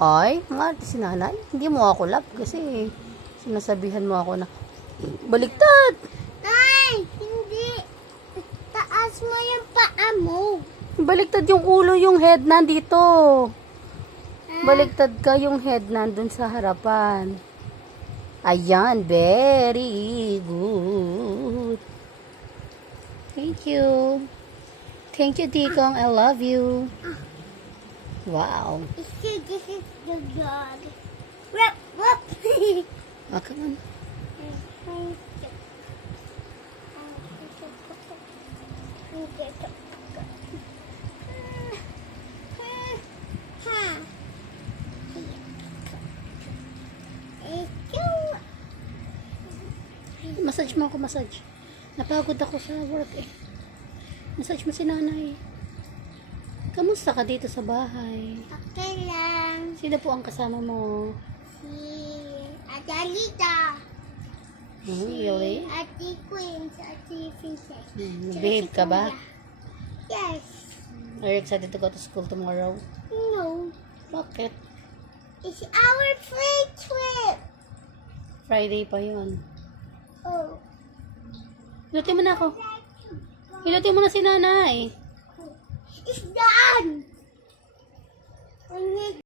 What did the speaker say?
Ay, mati si nanay. Hindi mo ako love kasi sinasabihan mo ako na baliktad. Ay, hindi. Taas mo yung paa mo. Baliktad yung ulo, yung head nandito. Baliktad ka, yung head nandun sa harapan. Ayan, very good. Thank you. Thank you, Tikong. I love you. Wow. This is the dog. Whoop, whoop. Oh, come on. Massage mo ako, massage. Napagod ako sa work eh. Massage mo si nanay. Kamusta ka dito sa bahay? Okay lang. Sino po ang kasama mo? Si Adalita. Oh, really? Ate Queen. Ate Princess. Behave ka ba? Yes. Are you excited to go to school tomorrow? No. Bakit? It's our free trip. Friday pa yun. Oh. Hilutin mo na ako. Hilutin mo na si nanay. It's done.